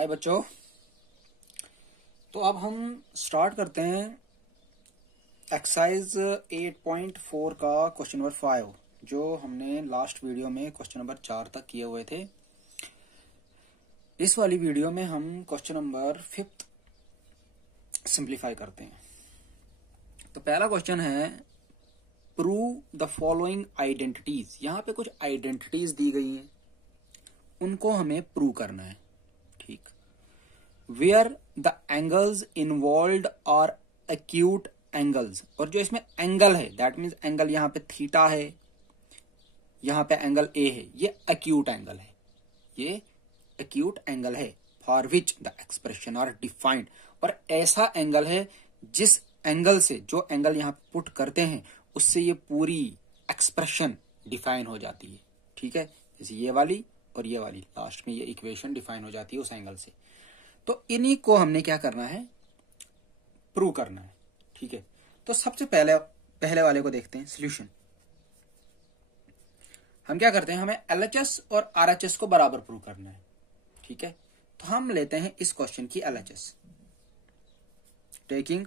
हाय बच्चों। तो अब हम स्टार्ट करते हैं एक्सरसाइज 8.4 का क्वेश्चन नंबर 5, जो हमने लास्ट वीडियो में क्वेश्चन नंबर 4 तक किए हुए थे। इस वाली वीडियो में हम क्वेश्चन नंबर 5 सिंप्लीफाई करते हैं। तो पहला क्वेश्चन है, प्रूव द फॉलोइंग आइडेंटिटीज। यहाँ पे कुछ आइडेंटिटीज दी गई हैं, उनको हमें प्रूव करना है। ठीक। Where the angles involved are acute angles, और जो इसमें एंगल है दैट मीन्स एंगल यहाँ पे थीटा है, यहाँ पे एंगल ए है, ये एक्यूट एंगल है, ये एक्यूट एंगल है। For which the expression are defined, और ऐसा एंगल है जिस एंगल से, जो एंगल यहाँ पे पुट करते हैं उससे ये पूरी एक्सप्रेशन डिफाइन हो जाती है। ठीक है, जैसे ये वाली और ये वाली, लास्ट में ये इक्वेशन डिफाइन हो जाती है उस एंगल से। तो इन्हीं को हमने क्या करना है, प्रूव करना है। ठीक है, तो सबसे पहले वाले को देखते हैं, सॉल्यूशन। हम क्या करते हैं, हमें एलएचएस और आरएचएस को बराबर प्रूव करना है। ठीक है, तो हम लेते हैं इस क्वेश्चन की एलएचएस। टेकिंग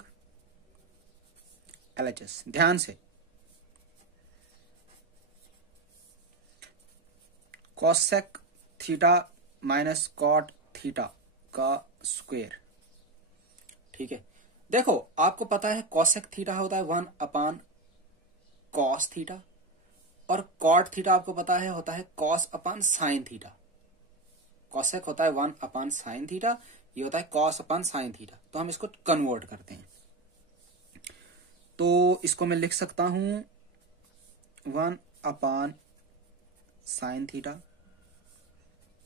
एलएचएस, ध्यान से, cosec theta minus cot theta का स्क्वायर। ठीक है, देखो आपको पता है कॉसेक थीटा होता है 1 अपान कॉस थीटा, और कॉट थीटा आपको पता है होता है कॉस अपान साइन थीटा। कॉसेक होता है 1 अपान साइन थीटा, ये होता है कॉस अपान साइन थीटा। तो हम इसको कन्वर्ट करते हैं, तो इसको मैं लिख सकता हूं 1 upon sine theta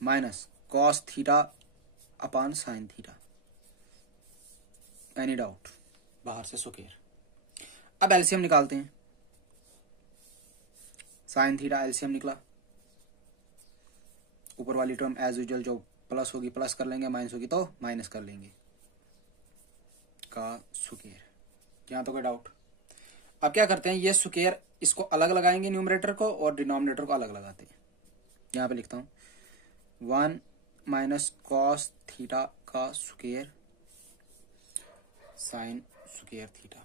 minus cos theta अपान साइन थीटा। Any doubt? बाहर से स्क्वायर। अब एलसीएम निकालते हैं। साइन थीटा एलसीएम निकला, ऊपर वाली टर्म एज यूजुअल जो प्लस होगी प्लस कर लेंगे, माइनस होगी तो माइनस कर लेंगे, का स्क्वायर। यहां तो कोई डाउट? अब क्या करते हैं, ये स्क्वायर इसको अलग लगाएंगे न्यूमरेटर को, और डिनोमिनेटर को अलग लगाते हैं। यहां पे लिखता हूं 1 माइनस कॉस थीटा का square sine square theta.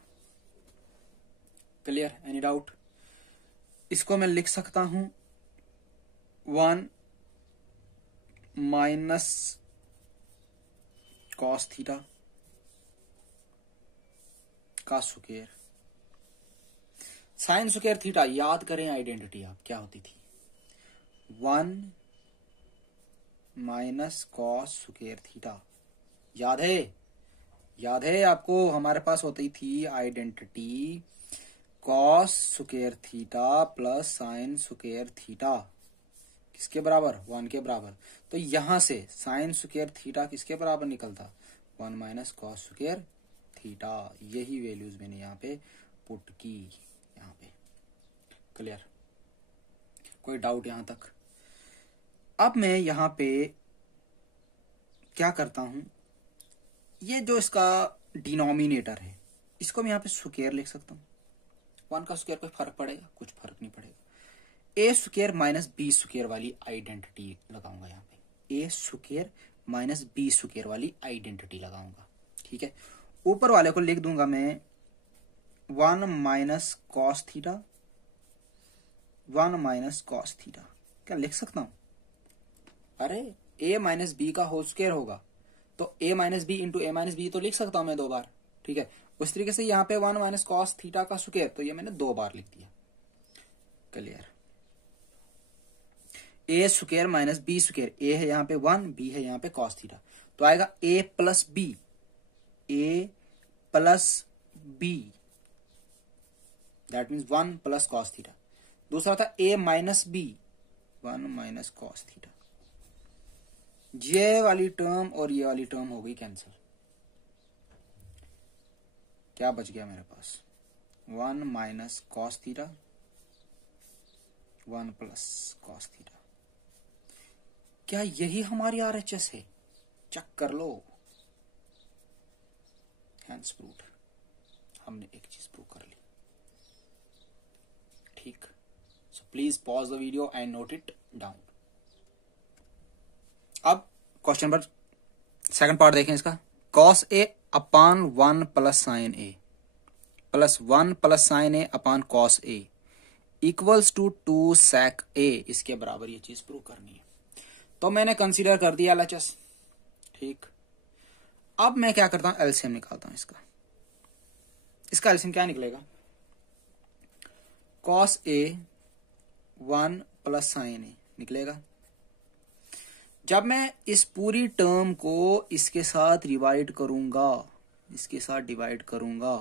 Clear? Any doubt? इसको मैं लिख सकता हूं 1 माइनस कॉस थीटा का स्क्वायर साइन स्क्वायर थीटा। याद करें आइडेंटिटी आप क्या होती थी, 1 माइनस कॉस स्क्वायर थीटा। याद है? याद है आपको? हमारे पास होती थी identity cos square theta plus sine square theta, किसके बराबर? 1 के बराबर। तो यहां से साइन स्क्वायर थीटा किसके बराबर निकलता? 1 माइनस कॉस स्क्वायर थीटा। यही वैल्यूज मैंने यहाँ पे पुट की, यहाँ पे। क्लियर? कोई डाउट यहां तक? अब मैं यहां पे क्या करता हूं, ये जो इसका डिनोमिनेटर है इसको मैं यहाँ पे स्क्वायर लिख सकता हूँ। 1 का स्क्वायर, कोई फर्क पड़ेगा? कुछ फर्क नहीं पड़ेगा। ए स्क्वायर माइनस बी स्क्वायर वाली आइडेंटिटी लगाऊंगा यहाँ पे, A square minus B square वाली आइडेंटिटी लगाऊंगा। ठीक है, ऊपर वाले को लिख दूंगा मैं 1 minus cos theta, 1 minus cos theta. क्या लिख सकता हूं? अरे ए माइनस बी का होल स्क्वायर होगा, तो A minus B into A minus B तो लिख सकता हूं मैं 2 बार। ठीक है, उस तरीके से यहाँ पे 1 माइनस कॉस थीटा का स्क्वायर, तो ये मैंने 2 बार लिख दिया। क्लियर? ए स्क्वायर माइनस बी स्क्वायर, ए है यहाँ पे 1, बी है यहाँ पे कॉस थीटा, तो आएगा A plus B, A plus B, that means 1 plus cos theta. दूसरा था A minus B, 1 minus cos theta. ये वाली टर्म और ये वाली टर्म हो गई कैंसिल। क्या बच गया मेरे पास? 1 minus cos theta, 1 plus cos theta. क्या यही हमारी आरएचएस है? चेक कर लो। हैंड्स प्रूव्ड, हमने एक चीज प्रूव कर ली। ठीक, so please pause the video and note it down. अब क्वेश्चन नंबर सेकंड पार्ट देखें इसका, cos A upon 1 plus sine A plus 1 plus sine A upon cos A equals to 2 sec A, इसके बराबर ये चीज प्रूव करनी है। तो मैंने कंसीडर कर दिया एलएचएस, ठीक। अब मैं क्या करता हूं, एलसीएम निकालता हूं इसका। इसका एलसीएम क्या निकलेगा, कॉस ए 1 प्लस साइन ए निकलेगा। जब मैं इस पूरी टर्म को इसके साथ डिवाइड करूंगा, इसके साथ डिवाइड करूंगा,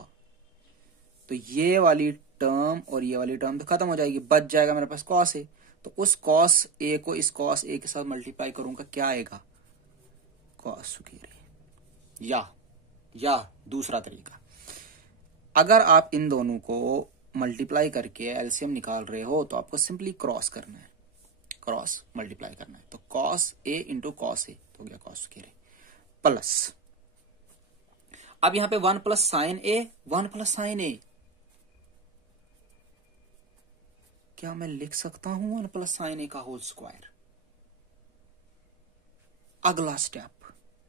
तो ये वाली टर्म और ये वाली टर्म तो खत्म हो जाएगी, बच जाएगा मेरे पास कॉस ए। तो उस कॉस ए को इस कॉस ए के साथ मल्टीप्लाई करूंगा, क्या आएगा, कॉस स्क्वायर ए। या दूसरा तरीका, अगर आप इन दोनों को मल्टीप्लाई करके एलसीएम निकाल रहे हो तो आपको सिंपली क्रॉस करना है, क्रॉस मल्टीप्लाई करना है। तो cos A into cos A हो गया कॉस स्क्वायर ए प्लस, अब यहां पे 1 plus sine A, 1 plus sine A, क्या मैं लिख सकता हूं 1 प्लस साइन ए का होल स्क्वायर। अगला स्टेप,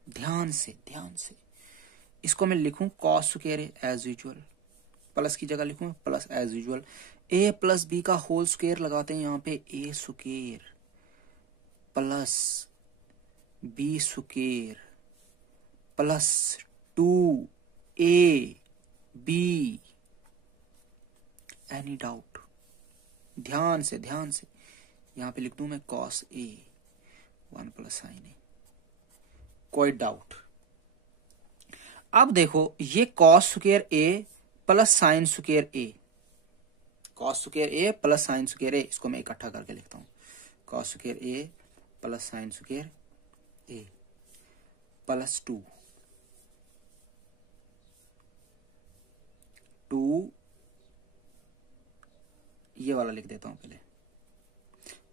ध्यान से इसको मैं लिखूं कॉस स्क्वायर ए एज यूजुअल, प्लस की जगह लिखूं plus as usual, A plus B का होल स्क्वायर लगाते हैं यहां पे, A square plus B square plus 2 A B. Any doubt, ध्यान से यहां पे लिख दूं मैं cos A 1 plus sine A, कोई डाउट। अब देखो ये cos square A plus sine square A, cos square A plus sine square A, इसको मैं इकट्ठा करके लिखता हूं, कॉस स्क्वायर ए प्लस साइन स्क्वायर ए प्लस 2 ये वाला लिख देता हूं पहले,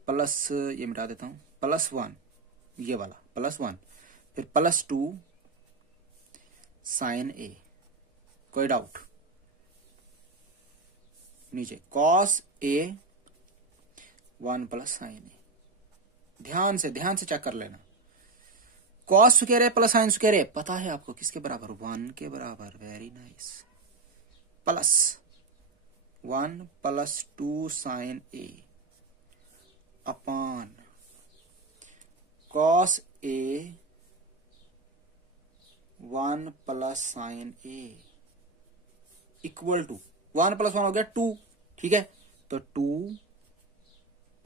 प्लस ये मिटा देता हूं, प्लस 1 ये वाला प्लस 1, फिर प्लस 2 साइन ए, कोई डाउट। नीचे cos A 1 plus sine A, ध्यान से चेक कर लेना, cos square A plus sine square A पता है आपको किसके बराबर, 1 के बराबर, very nice, plus 1 plus 2 sine A upon cos A 1 plus sine A equal to 1 plus 1 हो गया 2, ठीक है। तो 2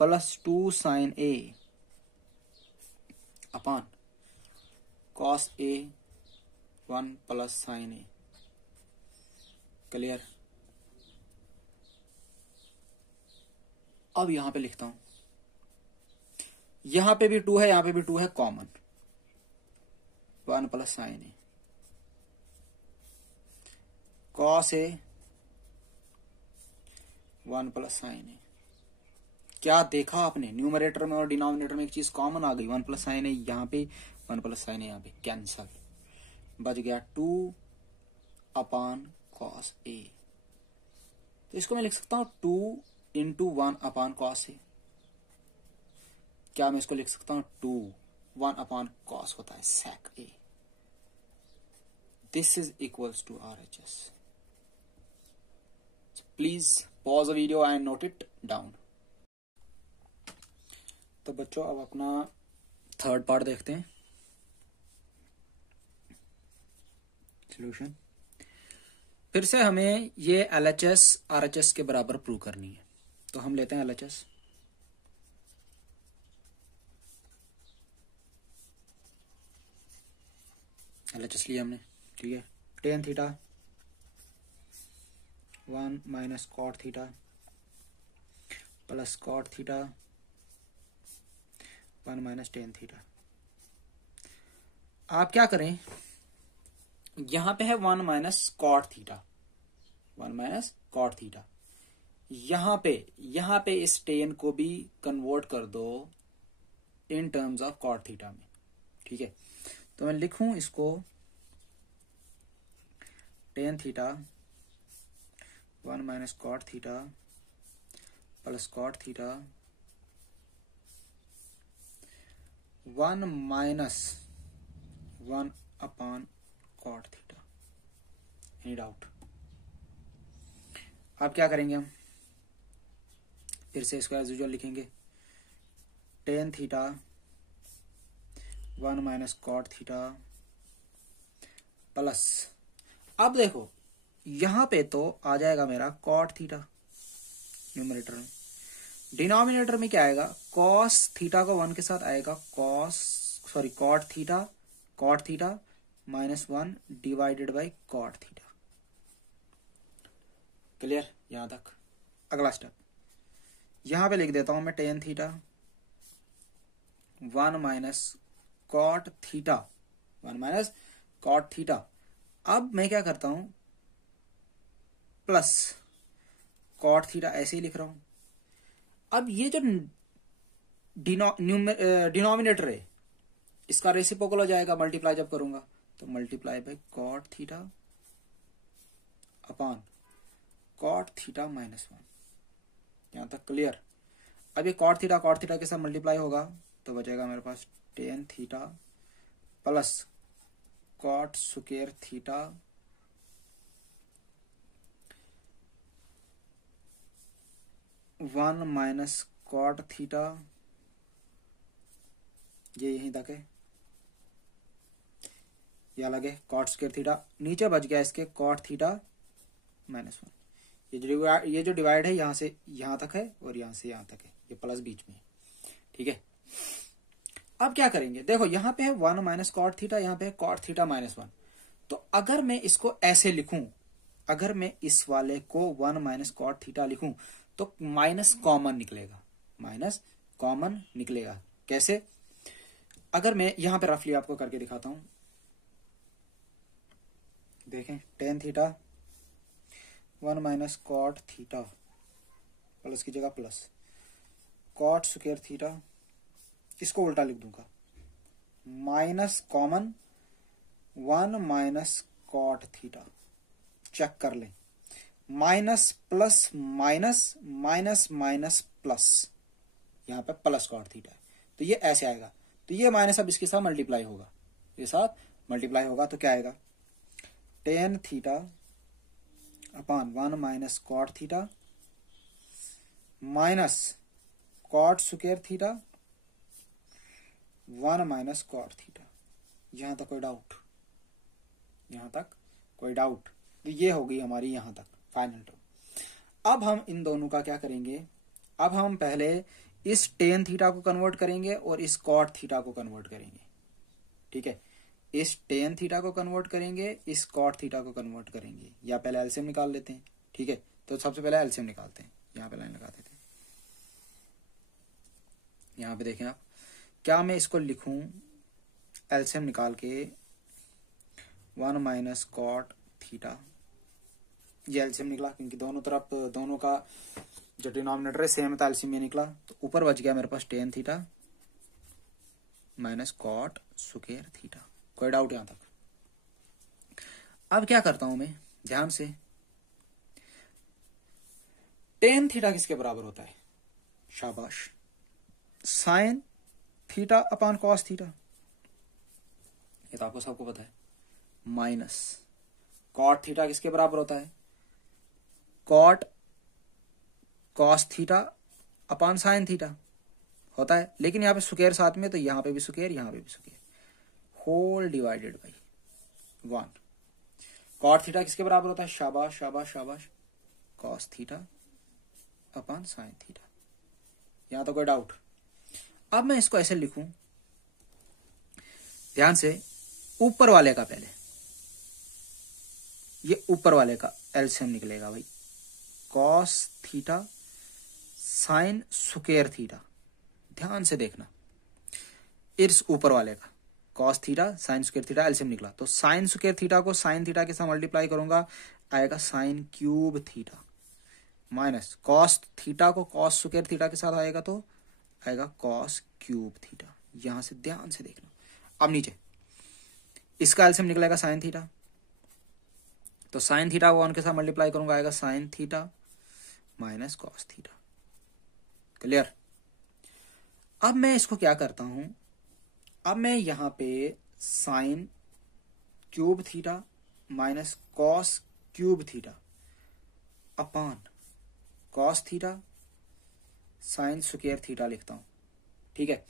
plus 2 sine A upon cos A 1 plus sine A, clear. अब यहां पे लिखता हूं, यहां पे भी 2 है, यहां पे भी 2 है, common 1 plus sine a cos A 1 plus sine A. क्या देखा आपने, न्यूमरेटर में और डिनोमिनेटर में एक चीज कॉमन आ गई, 1 प्लस साइन ए यहां पे, 1 प्लस साइन ए यहां पे, कैंसल, बच गया 2 अपान कॉस ए। तो इसको मैं लिख सकता हूं 2 इंटू 1 अपान कॉस ए, क्या मैं इसको लिख सकता हूं 2 1 अपान कॉस होता है sec A, this is equals to RHS। Please pause the video and note it down. तो बच्चों अब अपना थर्ड पार्ट देखते हैं, सॉल्यूशन। फिर से हमें ये LHS RHS के बराबर प्रूव करनी है, तो हम लेते हैं LHS। LHS लिया हमने, ठीक है। Tan theta 1 minus cot theta plus cot theta 1 minus tan theta. आप क्या करें, यहां पे है 1 minus cot theta, 1 minus cot theta, यहां पे इस टेन को भी कन्वर्ट कर दो in terms of cot theta में, ठीक है। तो मैं लिखूं इसको tan theta 1 minus cot theta plus cot theta 1 minus 1 upon cot theta. Any doubt? अब क्या करेंगे हम, फिर से इसको एज यूजुअल लिखेंगे, tan theta 1 minus cot theta plus, अब देखो यहां पे तो आ जाएगा मेरा कॉट थीटा न्यूमरेटर में, डिनोमिनेटर में क्या आएगा, कॉस थीटा को 1 के साथ आएगा cot theta minus 1 divided by cot theta. Clear यहां तक? अगला स्टेप यहां पे लिख देता हूं मैं, tan theta 1 minus cot theta, 1 minus cot theta. अब मैं क्या करता हूं, प्लस कॉट थीटा ऐसे ही लिख रहा हूं। अब ये जो डिनोमिनेटर है इसका रेसिप्रोकल हो जाएगा, मल्टीप्लाई जब करूंगा तो multiply by cot theta upon cot theta minus 1। यहां तक क्लियर? अब ये कॉट थीटा के साथ मल्टीप्लाई होगा तो बचेगा मेरे पास tan theta plus cot square theta one minus cot theta, ये यहीं तक है, ये अलग है कॉट स्क्वायर थीटा, नीचे बच गया इसके कॉट थीटा माइनस 1। ये जो डिवाइड है यहां से यहां तक है और यहां से यहां तक है, ये प्लस बीच में है, ठीक है। अब क्या करेंगे, देखो यहां पे है 1 माइनस कॉट थीटा, यहां पे है कॉट थीटा माइनस 1। तो अगर मैं इसको ऐसे लिखूं, अगर मैं इस वाले को 1 माइनस कॉट थीटा लिखूं तो माइनस कॉमन निकलेगा, माइनस कॉमन निकलेगा। कैसे? अगर मैं यहां पे रफली आपको करके दिखाता हूं, देखें, tan theta 1 minus cot theta, plus की जगह प्लस कॉट स्क्वायर थीटा, इसको उल्टा लिख दूंगा, minus common 1 minus cot theta. Check कर लें, minus plus minus minus minus plus, यहां पे प्लस कॉट थीटा है तो ये ऐसे आएगा, तो ये माइनस अब इसके साथ मल्टीप्लाई होगा, ये साथ मल्टीप्लाई होगा तो क्या आएगा, tan theta upon 1 minus cot theta minus cot square theta 1 minus cot theta. यहां तक कोई डाउट? यहां तक कोई डाउट? तो ये हो गई हमारी यहां तक फाइनल टर्म। अब हम इन दोनों का क्या करेंगे, अब हम पहले इस टेन थीटा को कन्वर्ट करेंगे और इस कॉट थीटा को कन्वर्ट करेंगे, ठीक है। इस टेन थीटा को कन्वर्ट करेंगे, इस कॉट थीटा को कन्वर्ट करेंगे, या पहले एलसीएम निकाल लेते हैं, ठीक है। तो सबसे पहले एलसीएम निकालते हैं, यहां पे लाइन लगा देते हैं। यहां पे देखें आप, क्या मैं इसको लिखूं एलसीएम निकाल के 1 माइनस कॉट थीटा, ये एलसीएम निकला क्योंकि दोनों तरफ दोनों का जो डिनोमिनेटर है सेम था, एलसीएम में निकला, तो ऊपर बच गया मेरे पास tan theta minus cot square theta. कोई डाउट यहां तक? अब क्या करता हूं मैं, ध्यान से, टेन थीटा किसके बराबर होता है, शाबाश, sine theta upon cos theta, ये तो आपको सबको पता है, माइनस कॉट थीटा किसके बराबर होता है, cot cos theta upon sine theta होता है, लेकिन यहां पे स्क्वायर साथ में, तो यहां पे भी स्क्वायर, यहां पे भी square, whole divided by 1। Cot theta किसके बराबर होता है, शाबाश शाबाश शाबाश, cos theta upon sine theta. यहां तो कोई डाउट? अब मैं इसको ऐसे लिखूं, ध्यान से, ऊपर वाले का पहले, ये ऊपर वाले का एलसीएम निकलेगा भाई, cos theta sign square theta. ध्यान से देखना, इस ऊपर वाले का cos theta sign square theta LCM निकला, तो साइन स्क्वायर थीटा को साइन थीटा के साथ मल्टीप्लाई करूंगा, आएगा sign cube theta, minus cos theta को कॉस स्क्वायर थीटा के साथ आएगा तो आएगा कॉस क्यूब थीटा। यहां से ध्यान से देखना। अब नीचे इसका एलसीएम निकलेगा साइन थीटा, तो साइन थीटा को 1 के साथ मल्टीप्लाई करूंगा, आएगा sign theta minus cos theta. Clear? अब मैं इसको क्या करता हूं, अब मैं यहां पे sign cube theta minus cos cube theta upon cos theta sign square theta लिखता हूं। ठीक है,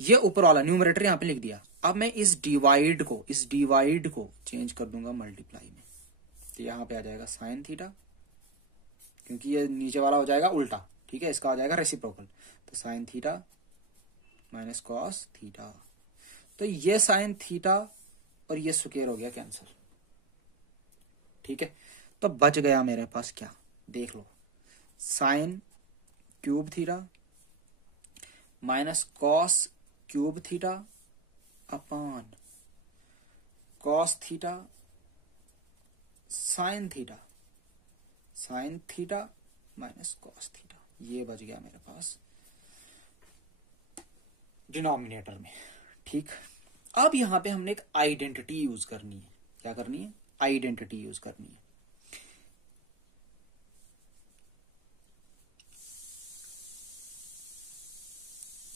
ये ऊपर वाला न्यूमरेटर यहां पे लिख दिया। अब मैं इस डिवाइड को चेंज कर दूंगा मल्टीप्लाई में, तो यहां पे आ जाएगा साइन थीटा, क्योंकि ये नीचे वाला हो जाएगा उल्टा। ठीक है, इसका आ जाएगा रेसिप्रोकल, तो sign theta minus cos theta. तो ये साइन थीटा और ये स्क्वायर हो गया कैंसिल। ठीक है, तो बच गया मेरे पास क्या, देख लो, sine cube theta minus cos cube theta upon cos theta sine theta minus cos theta. ये बच गया मेरे पास डिनोमिनेटर में। ठीक, अब यहां पे हमने एक आइडेंटिटी यूज करनी है। क्या करनी है? आइडेंटिटी यूज करनी है।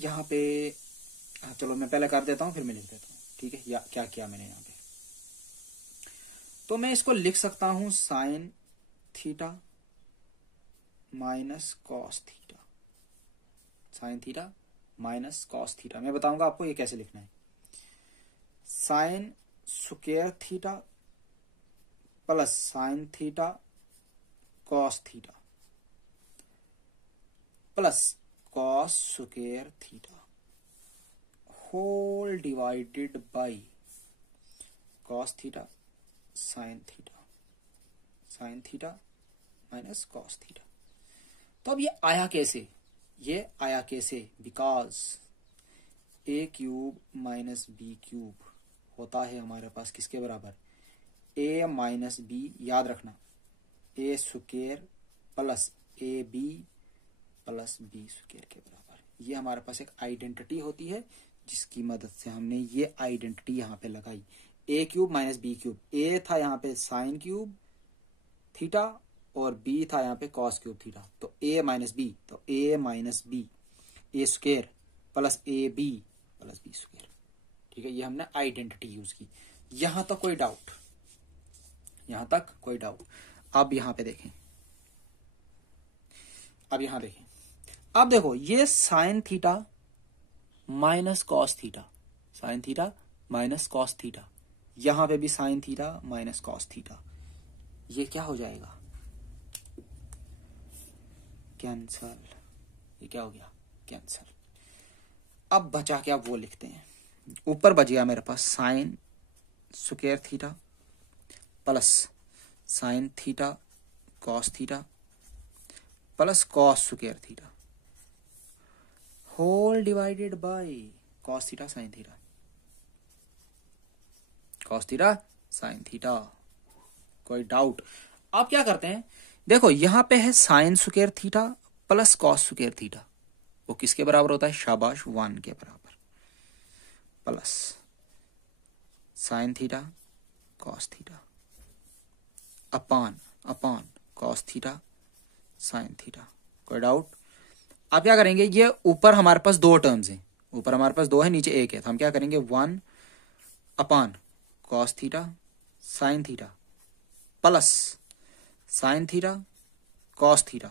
यहां पे चलो मैं पहले कर देता हूं, फिर मैं लिख देता हूं। ठीक है, या क्या किया मैंने यहां पे, तो मैं इसको लिख सकता हूं sine theta minus cos theta, sine theta minus cos theta. मैं बताऊंगा आपको ये कैसे लिखना है। Sine square theta plus sine theta cos theta plus cos square theta whole divided by cos theta sine theta minus cos theta. तो अब ये आया कैसे? ये आया कैसे? Because A cube minus B cube होता है हमारे पास किसके बराबर? ए माइनस बी, याद रखना, A square plus A B plus B square के बराबर। ये हमारे पास एक आइडेंटिटी होती है जिसकी मदद से हमने ये आइडेंटिटी यहां पे लगाई। ए क्यूब माइनस बी क्यूब, ए था यहाँ पे साइन क्यूब थीटा और बी था यहाँ पे कॉस क्यूब थीटा, तो ए माइनस बी, तो A minus B A square plus A B plus B square. ठीक है, ये हमने आइडेंटिटी यूज की। यहां तक कोई डाउट? यहां तक कोई डाउट? अब यहां पे देखें, अब यहां देखें, अब देखो ये sign theta minus cos theta, sine theta minus cos theta, यहां पे भी sign theta minus cos theta, ये क्या हो जाएगा? कैंसल। ये क्या हो गया? कैंसल। अब बचा क्या वो लिखते हैं। ऊपर बच गया मेरे पास sine square theta plus sine theta cos theta plus cos square theta whole divided by cos theta sine theta, cos theta sine theta. कोई डाउट? आप क्या करते हैं, देखो यहां पे है sine square theta plus cos square theta, वो किसके बराबर होता है? शाबाश, 1 के बराबर, plus sine theta cos theta upon upon cos theta sine theta. कोई डाउट? आप क्या करेंगे, ये ऊपर हमारे पास 2 टर्म्स हैं, ऊपर हमारे पास 2 है, नीचे 1 है, तो हम क्या करेंगे 1 upon cos theta sine theta plus sine theta cos theta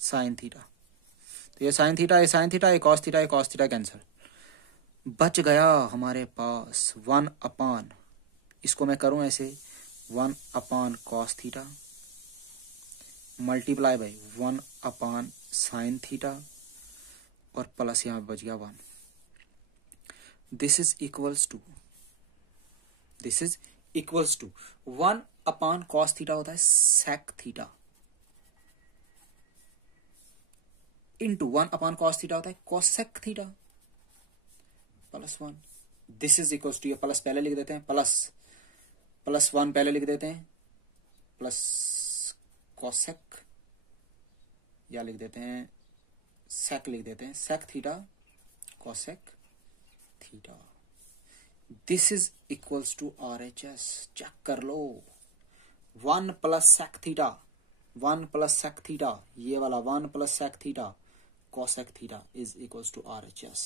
sine theta. तो ये साइन थीटा, ये साइन थीटा, ये कॉस थीटा कैंसिल। बच गया हमारे पास 1 अपान, इसको मैं करूं ऐसे 1 upon cos theta multiply by 1 upon sine theta और प्लस यहां बच गया 1। This is equals to 1 upon cos theta होता है sec theta into 1 upon cos theta होता है cosec theta plus 1। This is equals to, ये प्लस पहले लिख देते हैं, प्लस 1 पहले लिख देते हैं, प्लस कोसेक, या लिख देते हैं सेक, लिख देते हैं sec theta cosec theta. This is equals to RHS। Check कर लो, 1 plus sec theta, 1 plus sec theta, ये वाला 1 plus sec theta cosec theta is equals to RHS।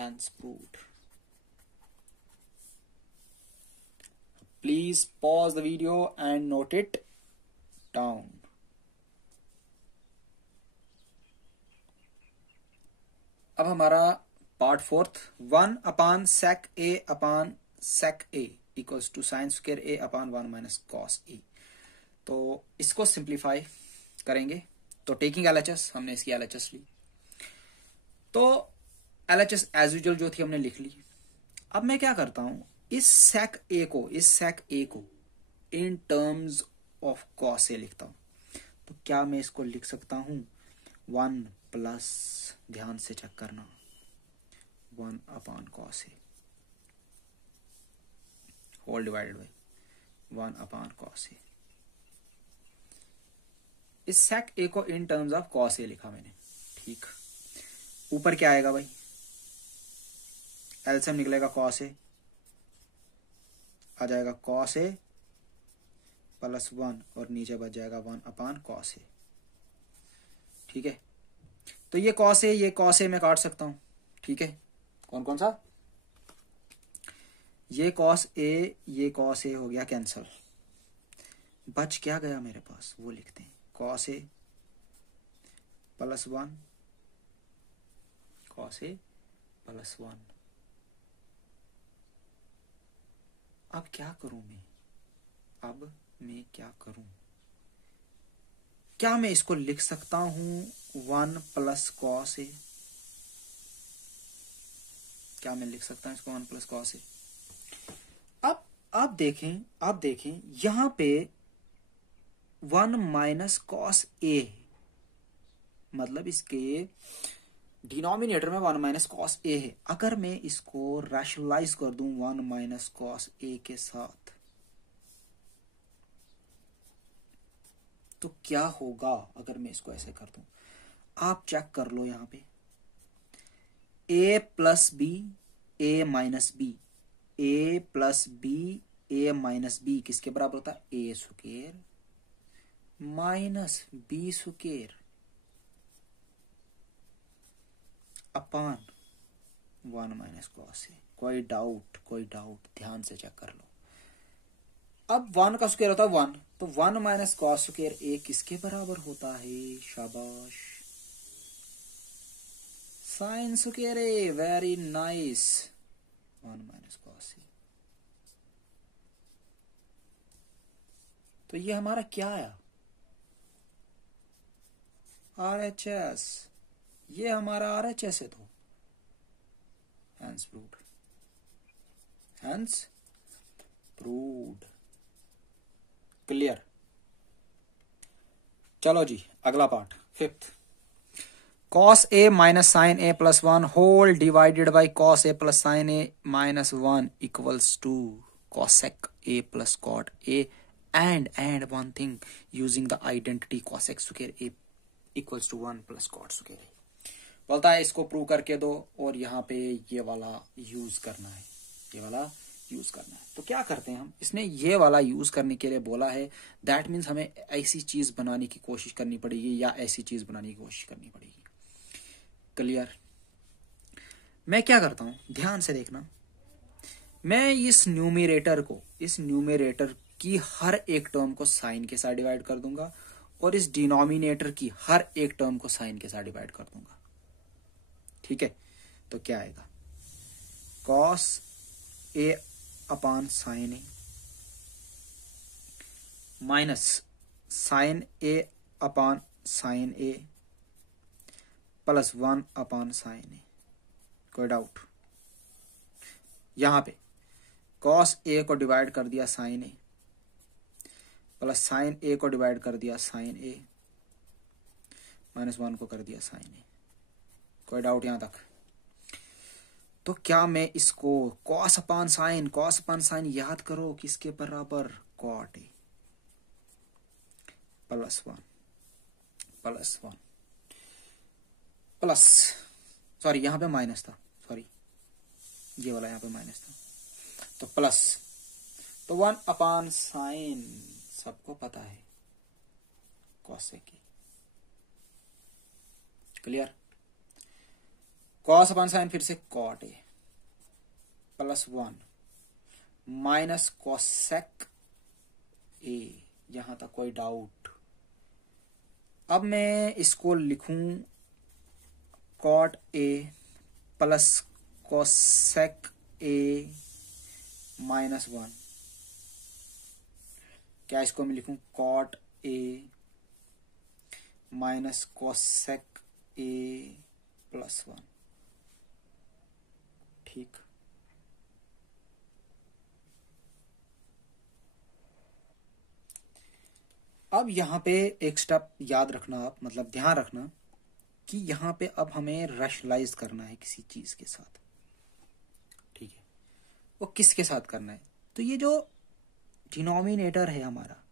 Hence proved. Please pause the video and note it down. अब हमारा part fourth, 1 upon sec a upon sec a equals to sine square a upon 1 minus cos a। तो इसको simplify करेंगे। तो taking LHS, हमने इसकी LHS ली, तो LHS as usual जो थी हमने लिख ली। अब मैं क्या करता हूं, इस sec a को इन टर्म्स ऑफ कॉस ए लिखता हूं। तो क्या मैं इसको लिख सकता हूं 1 प्लस, ध्यान से चेक करना, 1 upon cos A whole divided by 1 upon cos A. इस sec a को इन टर्म्स ऑफ कॉस ए लिखा मैंने, ठीक। ऊपर क्या आएगा भाई, एलसीएम निकलेगा कॉस ए, आ जाएगा कॉस ए प्लस 1 और नीचे बच जाएगा 1 अपान कॉस ए, ठीक है। तो ये कॉस ए मैं काट सकता हूं, ठीक है। कौन कौन सा, ये कॉस ए हो गया कैंसल, बच क्या गया मेरे पास वो लिखते हैं, cos A plus 1, cos A plus 1। अब क्या करूं मैं, क्या मैं इसको लिख सकता हूं 1 प्लस कॉस ए, क्या मैं लिख सकता हूं इसको 1 प्लस कॉस ए। अब आप देखें यहां पे 1 माइनस कॉस ए, मतलब इसके डिनोमिनेटर में 1 माइनस कॉस ए है। अगर मैं इसको रैशनलाइज कर दूं 1 माइनस कॉस ए के साथ, तो क्या होगा अगर मैं इसको ऐसे कर दूं, आप चेक कर लो। यहां पे a plus B, A minus B, A plus B, A minus B किसके बराबर होता है, A square minus B square upon 1 minus cos A. कोई डाउट, ध्यान से चेक कर लो। अब 1 का स्क्वायर होता है 1, तो 1 माइनस कॉस स्क्वायर ए किसके बराबर होता है, शाबाश, साइन स्क्वायर ए, वेरी नाइस, 1 माइनस कॉस ए। तो ये हमारा क्या आया, RHS, ये हमारा RHS है। तो हैंस प्रूव्ड, क्लियर। चलो जी अगला part, fifth, cos A minus sine A plus 1 whole divided by cos A plus sine A minus 1 equals to cosec A plus cot A and one thing using the identity cosec square A equals to 1 plus cot square A. बोलता है इसको prove करके दो और यहाँ पे ये वाला यूज करना है, तो क्या करते हैं हम, इसने ये वाला यूज करने के लिए बोला है, दैट मीन्स हमें ऐसी चीज बनाने की कोशिश करनी पड़ेगी या ऐसी चीज बनाने की कोशिश करनी पड़ेगी, क्लियर। मैं क्या करता हूं, ध्यान से देखना, मैं इस न्यूमरेटर की हर एक टर्म को साइन के साथ डिवाइड कर दूंगा और इस डिनोमिनेटर की हर एक टर्म को साइन के साथ डिवाइड कर दूंगा, ठीक है। तो क्या आएगा, cos A upon sign A minus sine A upon sign A plus 1 upon sign A. कोई डाउट, यहां पे कॉस ए को डिवाइड कर दिया साइन ए प्लस साइन ए को डिवाइड कर दिया साइन ए माइनस 1 को कर दिया साइन ए। कोई डाउट यहां तक? तो क्या मैं इसको कॉस अपान साइन याद करो किसके बराबर, cot A plus 1 plus, sorry यहां पे माइनस था, सॉरी ये वाला यहां पे माइनस था, तो प्लस, तो 1 अपान साइन सबको पता है कॉसेक की, क्लियर। कॉस अपन साइन फिर से cot A plus 1 minus cosec A. यहां तक कोई डाउट? अब मैं इसको लिखूं cot A plus cosec A minus 1। क्या इसको मैं लिखूं cot A minus cosec A plus 1। ठीक, अब यहां पे एक स्टेप याद रखना आप, मतलब ध्यान रखना कि यहां पे अब हमें रैशनलाइज करना है किसी चीज के साथ। ठीक है, वो किसके साथ करना है? तो ये जो डिनोमिनेटर है हमारा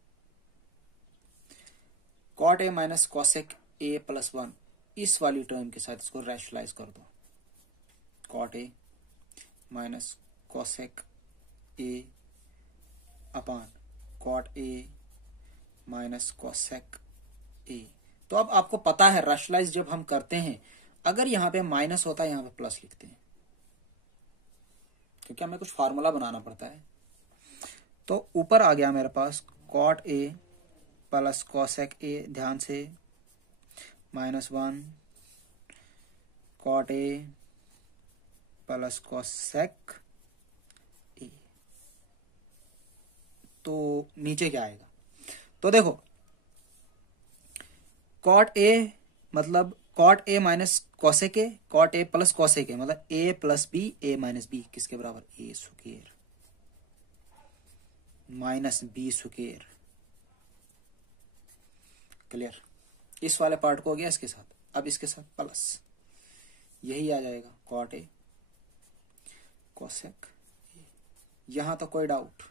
cot A minus cosec A plus 1, इस वाली टर्म के साथ इसको रैशनलाइज कर दो। Cot A minus cosec A upon cot A minus cosec A. तो अब आपको पता है रैशनलाइज जब हम करते हैं, अगर यहां पे माइनस होता है यहां पे प्लस लिखते हैं, क्योंकि हमें कुछ फार्मूला बनाना पड़ता है। तो ऊपर आ गया मेरे पास cot A plus cosec A, ध्यान से minus 1 cot A plus cosec A. तो नीचे क्या आएगा? तो देखो कॉट ए मतलब cot A minus cosec A, cot A plus cosec A मतलब A plus B, A minus B किसके बराबर? A square minus B square. Clear? इस वाले पार्ट को हो गया इसके साथ। अब इसके साथ प्लस यही आ जाएगा कॉट ए कॉसेक ए। यहां तक कोई डाउट?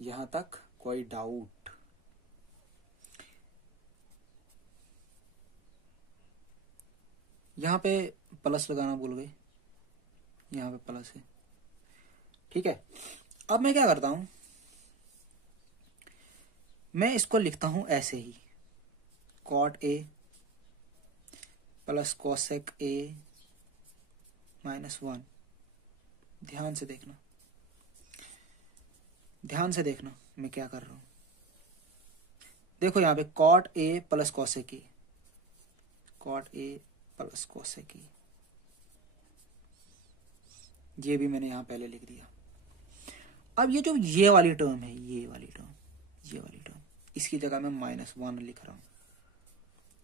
यहां तक कोई डाउट? यहां पे प्लस लगाना भूल गए, यहां पे प्लस है। ठीक है, अब मैं क्या करता हूं, मैं इसको लिखता हूं ऐसे ही cot A plus cosec A minus 1। ध्यान से देखना, ध्यान से देखना मैं क्या कर रहा हूं। देखो यहां पे cot A plus cosec A, cot A plus cosec A, ये भी मैंने यहां पहले लिख दिया। अब ये जो ये वाली टर्म है, ये वाली टर्म, ये वाली टर्म, इसकी जगह मैं माइनस 1 लिख रहा हूं,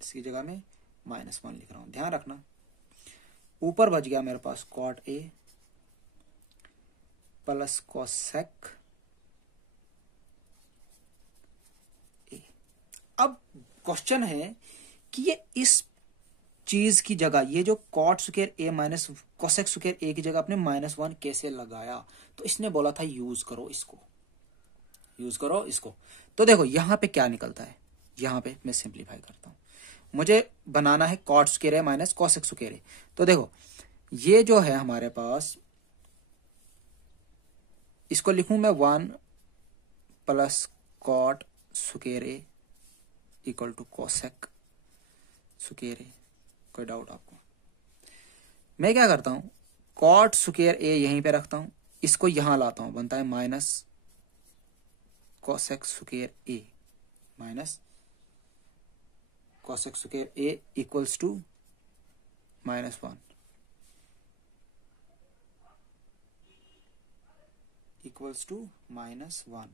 इसकी जगह में माइनस 1 लिख रहा हूं। ध्यान रखना, ऊपर बच गया मेरे पास cot A plus cosec A. अब क्वेश्चन है कि ये इस चीज की जगह, ये जो cot square A minus cosec square ए की जगह आपने माइनस 1 कैसे लगाया? तो इसने बोला था यूज करो इसको, यूज करो इसको। तो देखो यहां पे क्या निकलता है, यहां पे मैं सिंप्लीफाई करता हूं। मुझे बनाना है cot square A minus cosec square ए। तो देखो ये जो है हमारे पास, इसको लिखूं मैं 1 plus cot square A equal to cosec square A. कोई डाउट आपको? मैं क्या करता हूं, कॉट स्क्वायर ए यहीं पे रखता हूं, इसको यहां लाता हूं, बनता है minus cosec square A minus cosec square A equals to minus 1 equals to minus 1।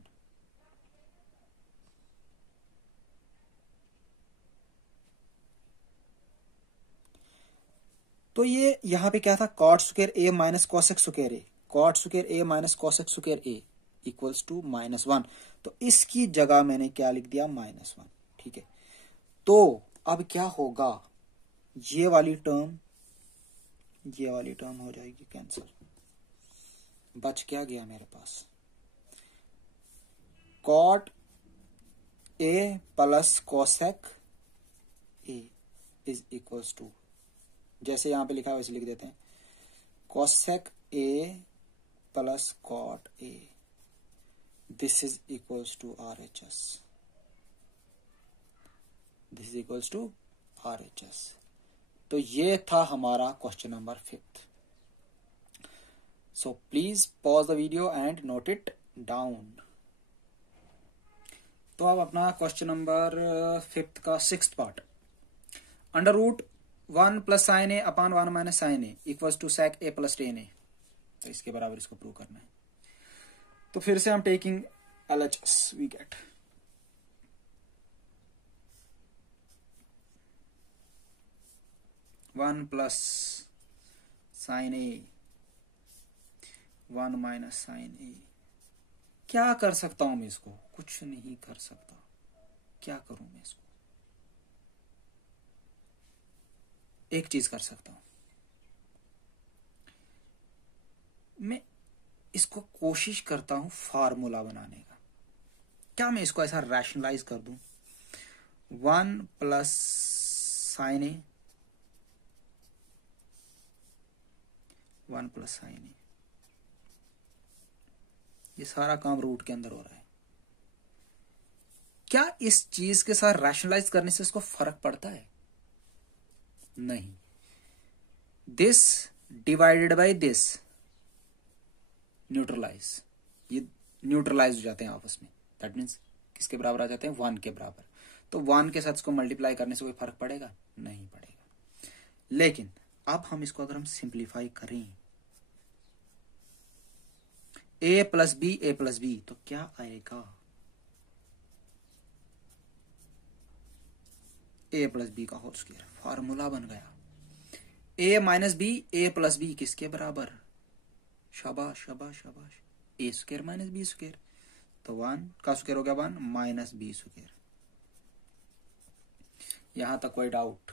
तो ये यहां पे क्या था, cot square A minus cosec square A, cot square A minus cosec square A equals to minus 1। तो इसकी जगह मैंने क्या लिख दिया, माइनस 1। ठीक है, तो अब क्या होगा, ये वाली टर्म हो जाएगी कैंसिल। बच क्या गया मेरे पास, cot A plus cosec A is equals to, जैसे यहां पे लिखा है वैसे लिख देते हैं, cosec A plus cot A, this is equals to RHS, this is equals to RHS। तो ये था हमारा question number 5। So please pause the video and note it down. तो अब अपना क्वेश्चन नंबर 5 का 6th part, under root 1 plus sine A upon 1 minus sine A equals to sec A plus tan A. तो इसके बराबर इसको prove करना है। तो फिर से हम taking LHS we get 1 plus sine A 1 minus sine A. क्या कर सकता हूं मैं इसको? कुछ नहीं कर सकता। क्या करूं मैं इसको? एक चीज कर सकता हूं, मैं इसको कोशिश करता हूं फार्मूला बनाने का। क्या मैं इसको ऐसा रैशनलाइज कर दूं? 1 plus sine A 1 plus sine a, ये सारा काम रूट के अंदर हो रहा है। क्या इस चीज के साथ रैशनलाइज करने से इसको फर्क पड़ता है? नहीं। This divided by this neutralise, ये न्यूट्रलाइज हो जाते हैं आपस में। दैट मीन्स किसके बराबर आ जाते हैं? 1 के बराबर। तो 1 के साथ इसको मल्टीप्लाई करने से कोई फर्क पड़ेगा? नहीं पड़ेगा। लेकिन अब हम इसको अगर हम सिंप्लीफाई करें, a प्लस बी तो क्या आएगा? a प्लस बी का होल स्क्वायर, फार्मूला बन गया। a minus B, A plus b किसके बराबर? शाबाश शाबाश शाबाश, a square minus B square. तो 1 का स्क्वायर हो गया 1 माइनस बी स्क्वायर। यहां तक कोई डाउट?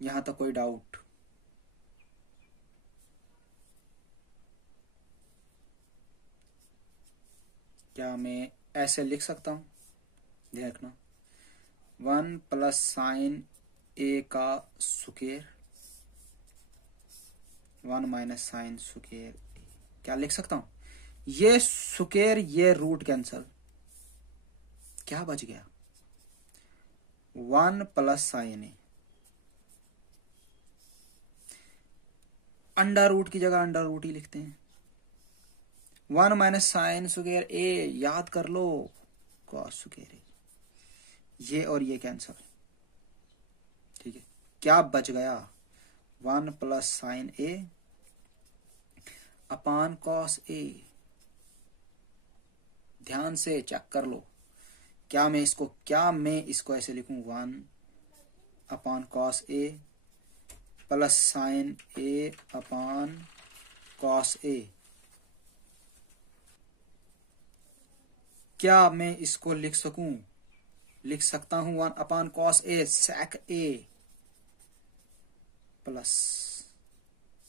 यहां तक कोई डाउट? क्या मैं ऐसे लिख सकता हूं? देखना, 1 प्लस साइन ए का स्क्वायर 1 माइनस साइन स्क्वायर ए। क्या लिख सकता हूं? ये स्क्वायर ये रूट कैंसल, क्या बच गया? 1 प्लस साइन ए, अंडर रूट की जगह अंडर रूट ही लिखते हैं। 1 माइनस साइन स्क्वायर ए, याद कर लो कॉस स्क्वायर ए, ये और ये कैंसल। ठीक है, क्या बच गया? 1 plus sine A upon cos ए। ध्यान से चेक कर लो। क्या मैं इसको ऐसे लिखूं? 1 upon cos A plus sine A upon cos ए। क्या मैं इसको लिख सकता हूं 1 upon cos a sec A plus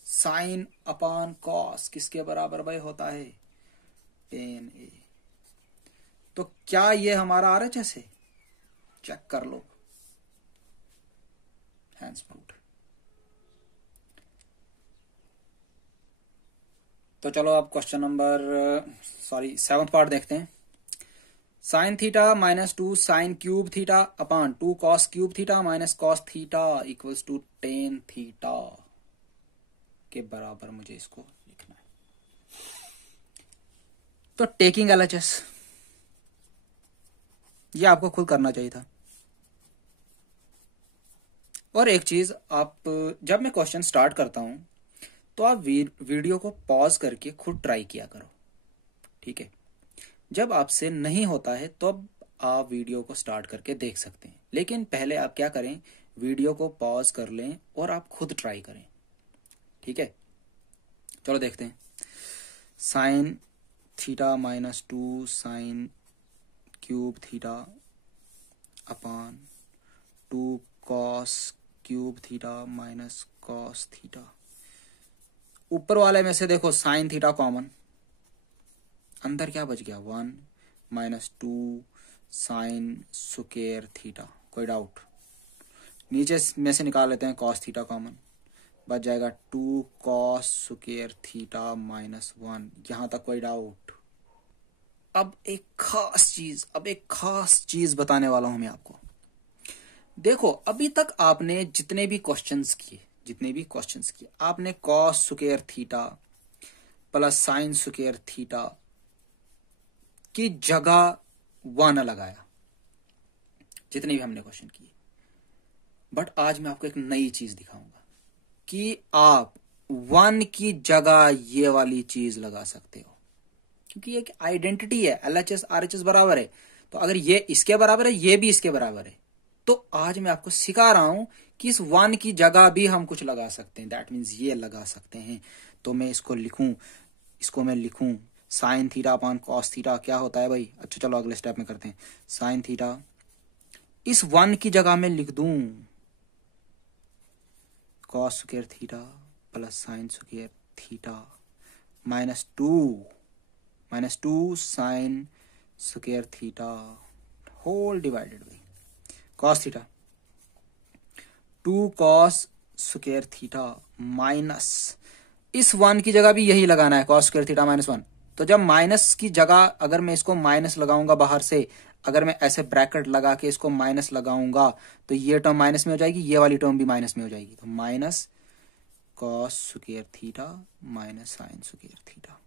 sign upon cos किसके बराबर भाई होता है? Ten A. तो क्या ये हमारा RHS है? चेक कर लो, हैंड्स प्रूव्ड। तो चलो अब क्वेश्चन नंबर 7th पार्ट देखते हैं। Sine theta minus 2 sine cube theta upon 2 cos cube theta minus cos theta equals to tan theta के बराबर मुझे इसको लिखना है। तो टेकिंग LHS, ये आपको खुद करना चाहिए था। और एक चीज, आप जब मैं क्वेश्चन स्टार्ट करता हूं तो आप वीडियो को पॉज करके खुद ट्राई किया करो। ठीक है, जब आपसे नहीं होता है तो अब आप वीडियो को स्टार्ट करके देख सकते हैं, लेकिन पहले आप क्या करें, वीडियो को पॉज कर लें और आप खुद ट्राई करें। ठीक है, चलो देखते हैं। Sine theta minus 2 sine cube theta upon 2 cos cube theta minus cos theta. ऊपर वाले में से देखो साइन थीटा कॉमन, अंदर क्या बच गया? 1 माइनस 2 साइन स्क्वायर थीटा। कोई डाउट? नीचे में से निकाल लेते हैं कॉस थीटा कॉमन, बच जाएगा 2 कॉस स्क्वायर थीटा माइनस 1। यहां तक कोई डाउट? अब एक खास चीज बताने वाला हूं मैं आपको। देखो अभी तक आपने जितने भी क्वेश्चंस किए आपने cos square theta plus sine square theta की जगह 1 लगाया, जितने भी हमने क्वेश्चन किए। बट आज मैं आपको एक नई चीज दिखाऊंगा कि आप 1 की जगह ये वाली चीज लगा सकते हो, क्योंकि एक आइडेंटिटी है, LHS RHS बराबर है। तो अगर ये इसके बराबर है, ये भी इसके बराबर है, तो आज मैं आपको सिखा रहा हूं कि इस 1 की जगह भी हम कुछ लगा सकते हैं। दैट मीन्स ये लगा सकते हैं। तो मैं इसको मैं लिखूं sine theta upon cos theta क्या होता है भाई। अच्छा चलो अगले स्टेप में करते हैं। साइन थीटा इस 1 की जगह में लिख दूं cos square theta plus sine square theta minus two sine square theta whole divided by cos theta 2 cos square theta minus इस 1 की जगह भी यही लगाना है, कॉस स्क्वायर थीटा माइनस 1। तो जब माइनस की जगह अगर मैं इसको माइनस लगाऊंगा बाहर से, अगर मैं ऐसे ब्रैकेट लगा के इसको माइनस लगाऊंगा तो ये टर्म माइनस में हो जाएगी, ये वाली टर्म भी माइनस में हो जाएगी। तो minus cos square theta minus sine square theta.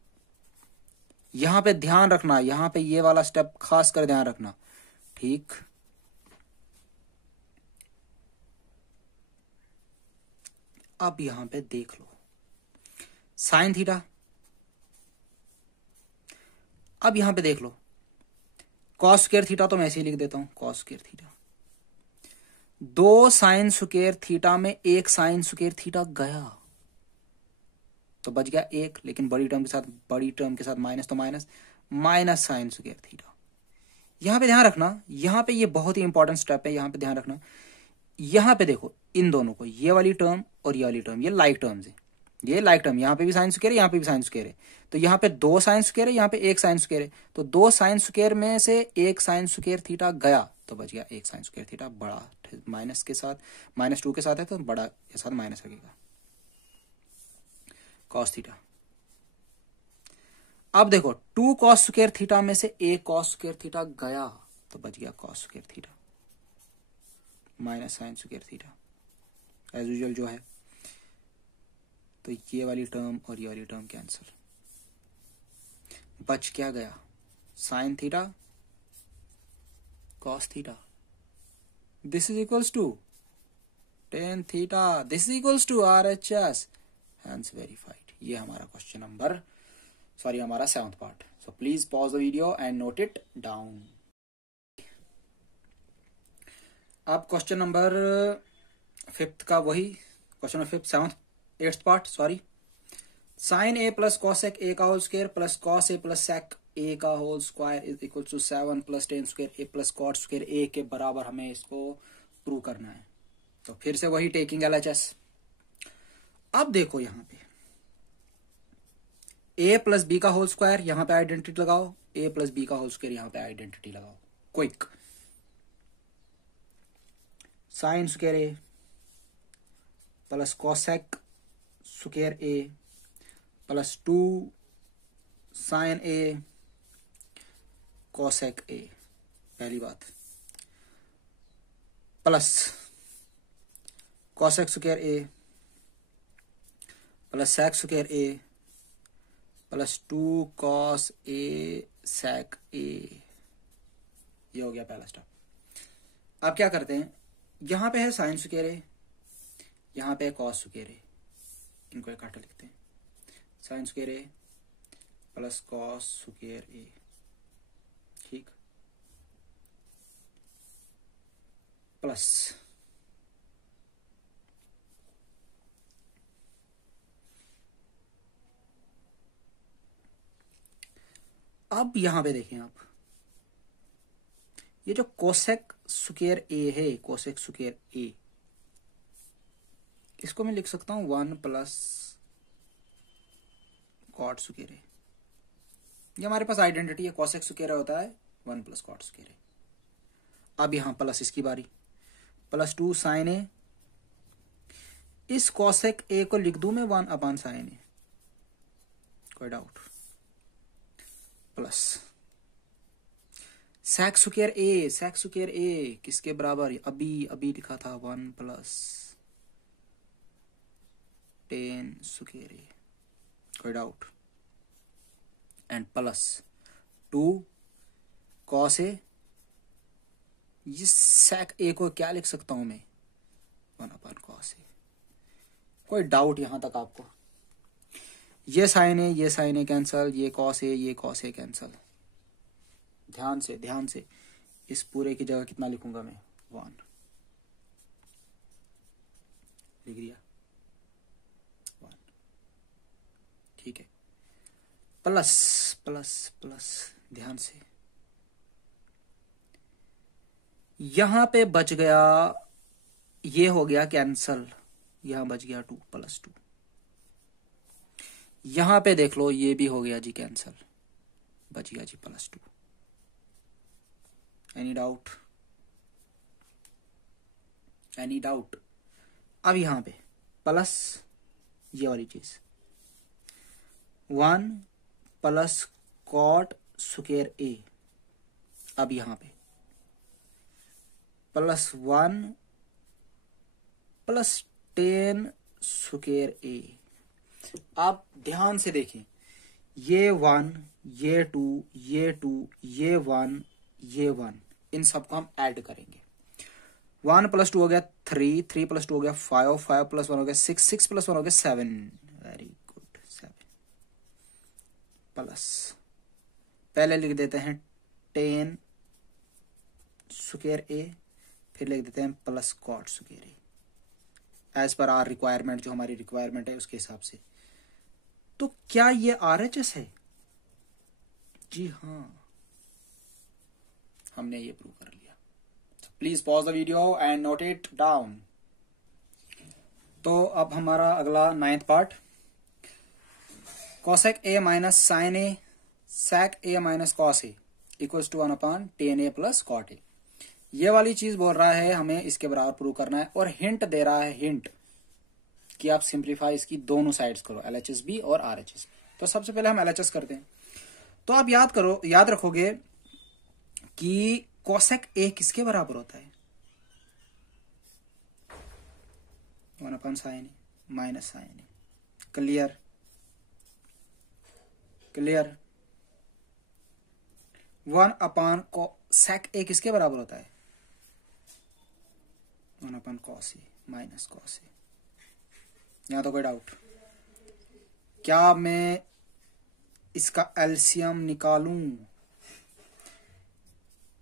यहां पे ध्यान रखना, यहां पे ये वाला स्टेप खास कर ध्यान रखना, ठीक। अब यहां पे देख लो साइन थीटा, अब यहां पे देख लो कॉस स्क्वायर थीटा, तो मैं ऐसे ही लिख देता हूं cos square theta. 2 sign square theta में 1 साइन स्क्वायर थीटा गया तो बच गया 1, लेकिन बड़ी टर्म के साथ माइनस, तो माइनस साइन स्क्वायर थीटा। यहां पे ध्यान रखना, यहां पे ये बहुत ही इंपॉर्टेंट स्टेप है, यहां पे ध्यान रखना। यहां पे देखो इन दोनों को, ये वाली टर्म और ये वाली टर्म, ये लाइक टर्म्स है, ये लाइक टर्म, यहां पे भी साइन स्क्वायर है, यहां पे भी साइन स्क्वायर है। तो यहां पे 2 साइन स्क्वायर है, यहां पे 1 साइन स्क्वायर है। तो 2 साइन स्क्वायर में से 1 साइन स्क्वायर थीटा गया तो बच गया 1 साइन स्क्वायर थीटा बड़ा, माइनस के साथ, -2 के साथ है तो बड़ा के साथ माइनस लगेगा कॉस थीटा। अब देखो 2 कॉस स्क्वायर थीटा में से 1 कॉस स्क्वायर थीटा गया तो बच गया cos square theta minus sine square theta as usual जो है। तो ये वाली टर्म और ये वाली टर्म कैंसिल, बच क्या गया sine theta cos theta, this is equals to tan theta, this is equals to RHS, hence verified. ये हमारा क्वेश्चन नंबर, सॉरी हमारा 7th part. So please pause the video and note it down. अब question number 5th का वही question number 5th 8th part, sorry. Sine A plus cosec a का whole square plus cos A plus sec a का whole square is equal to 7 plus ten square A plus cot square ए के बराबर हमें इसको prove करना है। तो फिर से वही टेकिंग LHS। अब देखो यहां पे a प्लस बी का होल स्क्वायर, यहां पे आइडेंटिटी लगाओ, a प्लस बी का होल स्क्वायर यहां पे आइडेंटिटी लगाओ, quick. Sine square A plus cosec square A plus 2 sine a cosec a, पहली बात, plus cosec square A plus sec square A plus 2 cos a sec a. ये हो गया पहला स्टेप। अब क्या करते हैं, यहां पे है साइन स्क्वायर ए, यहां पे है कॉस स्क्वायर ए, इनको इकट्ठा लिखते हैं। साइन स्क्वायर ए प्लस कॉस स्क्वायर ए, ठीक, प्लस अब यहां पे देखें आप, ये जो कोसेक स्क्वायर ए है, कोसेक स्क्वायर ए, इसको मैं लिख सकता हूं 1 प्लस कॉट स्क्वायर ए। ये हमारे पास आइडेंटिटी है, कोसेक स्क्वायर होता है 1 प्लस कॉट स्क्वायर ए। अब यहां प्लस इसकी बारी, प्लस 2 साइन ए, इस कोसेक ए को लिख दूं मैं 1 अपॉन साइन ए, कोई doubt, plus sec square A किसके बराबर, अभी अभी लिखा था 1 प्लस टेन स्क्वायर ए, कोई डाउट, एंड प्लस 2 कॉस ए, ये sec ए को क्या लिख सकता हूं मैं, 1 अपन कॉस ए, कोई डाउट यहां तक आपको, ये साइन ए कैंसल, ये कॉस ए कैंसल, ध्यान से इस पूरे की जगह कितना लिखूंगा मैं, 1 लिख दिया, 1, ठीक है, प्लस प्लस प्लस, ध्यान से, यहां पे बच गया, ये हो गया कैंसल, यहां बच गया 2 प्लस 2, यहां पे देख लो ये भी हो गया जी कैंसल, बच गया G plus 2, any doubt, any doubt, अब यहां पे प्लस ये वाली चीज 1 प्लस कॉट स्क्वायर ए, अब यहां पे प्लस 1 प्लस टेन स्क्वायर ए, आप ध्यान से देखें, ये 1 ये 2 ये 2 ये 1 ये 1, इन सबको हम ऐड करेंगे, 1 प्लस 2 हो गया 3, 3 प्लस 2 हो गया 5, 5 प्लस 1 हो गया 6, 6 प्लस 1 हो गया 7, वेरी गुड 7, प्लस पहले लिख देते हैं 10 स्क्वायर ए, फिर लिख देते हैं plus cot square A, as per our requirement, जो हमारी रिक्वायरमेंट है उसके हिसाब से। तो क्या ये आरएचएस है? जी हाँ, हमने ये प्रूव कर लिया। Please pause the video and note it down. तो अब हमारा अगला 9th part, cosec A minus sine a sec a minus cos A equals to 1/tan a plus cot a. ये वाली चीज बोल रहा है हमें इसके बराबर प्रूव करना है, और हिंट दे रहा है, हिंट कि आप सिंप्लीफाई इसकी दोनों साइड्स करो, एलएचएस भी और आरएचएस भी। तो सबसे पहले हम एलएचएस करते हैं। तो आप याद रखोगे कि कॉसेक ए किसके बराबर होता है, 1/sin A minus sine A. Clear clear. 1/sec A किसके बराबर होता है, 1/cos ए माइनस cos ए। यहां तो कोई डाउट? क्या मैं इसका एलसीएम निकालूं?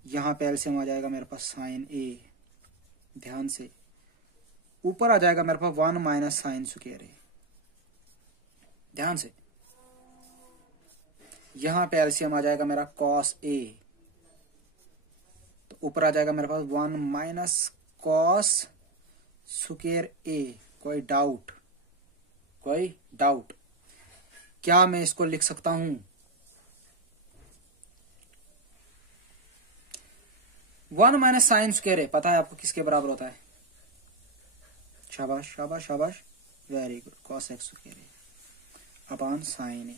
यहां पे एलसीएम आ जाएगा मेरे पास sin ए, ध्यान से, ऊपर आ जाएगा मेरे पास 1 माइनस साइन स्क्वायर ए, ध्यान से, यहां पे एलसीएम आ जाएगा मेरा cos ए, तो ऊपर आ जाएगा मेरे पास 1 माइनस cos स्क्वायर ए। कोई डाउट? कोई डाउट? क्या मैं इसको लिख सकता हूं 1 माइनस साइन स्क्वायर ए, पता है आपको किसके बराबर होता है? शाबाश शाबाश शाबाश, very good, cos x square A upon sine A.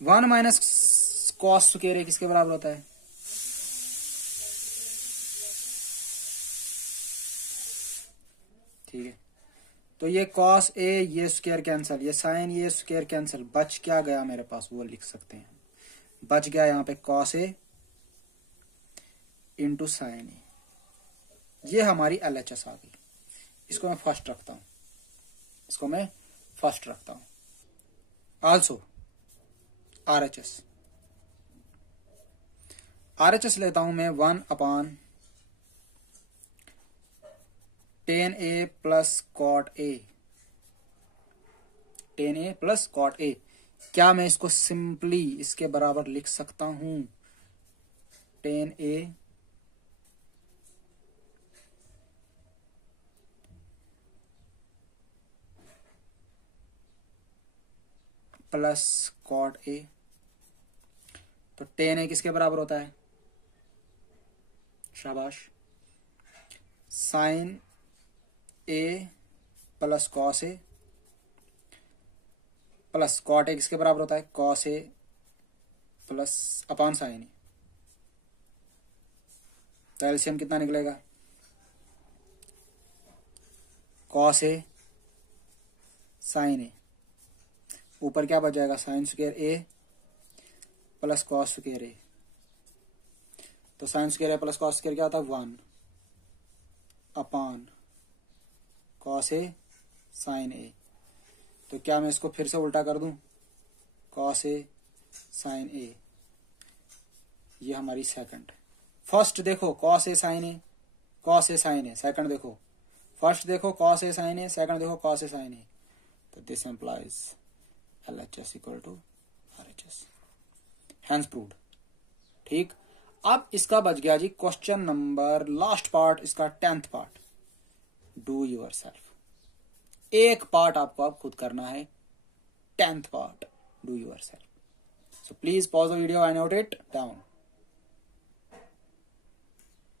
1 minus cos square A किसके बराबर होता है? ठीक है, तो ये cos ए, ये स्क्वायर कैंसल, ये साइन, ये स्क्वायर कैंसल, बच क्या गया मेरे पास, वो लिख सकते हैं। बच गया यहाँ पे cos A into sine a. ये हमारी एलएचएस आ गई। इसको मैं फर्स्ट रखता हूं, इसको मैं फर्स्ट रखता हूं। आल्सो आरएचएस, आरएचएस लेता हूं मैं 1/tan a plus cot a, tan a plus cot a. क्या मैं इसको सिंपली इसके बराबर लिख सकता हूं, tan a plus cot a. तो tan a किसके बराबर होता है? शाबाश, sine A plus cos A plus cot a किसके बराबर होता है? Cos A plus upon sine a, तो एलसीएम कितना निकलेगा, कॉस ए साइन ए, ऊपर क्या बच जाएगा, साइन स्क्वायर ए प्लस कॉस स्क्वायर ए, तो साइन स्क्वायर ए प्लस कॉस स्क्वायर क्या होता है 1 upon cos a sine a. तो क्या मैं इसको फिर से उल्टा कर दूं, कॉस ए साइन ए, ये हमारी सेकंड। फर्स्ट देखो cos a sine a, cos a sine a, second देखो, फर्स्ट देखो cos a sine a, second देखो कॉस ए साइन ए, तो this implies LHS equal to RHS, hence proved. ठीक, अब इसका बच गया जी क्वेश्चन नंबर लास्ट पार्ट, इसका 10th part, do yourself. एक पार्ट आपको अब खुद करना है, 10th part, do yourself. So please pause the video and note it down.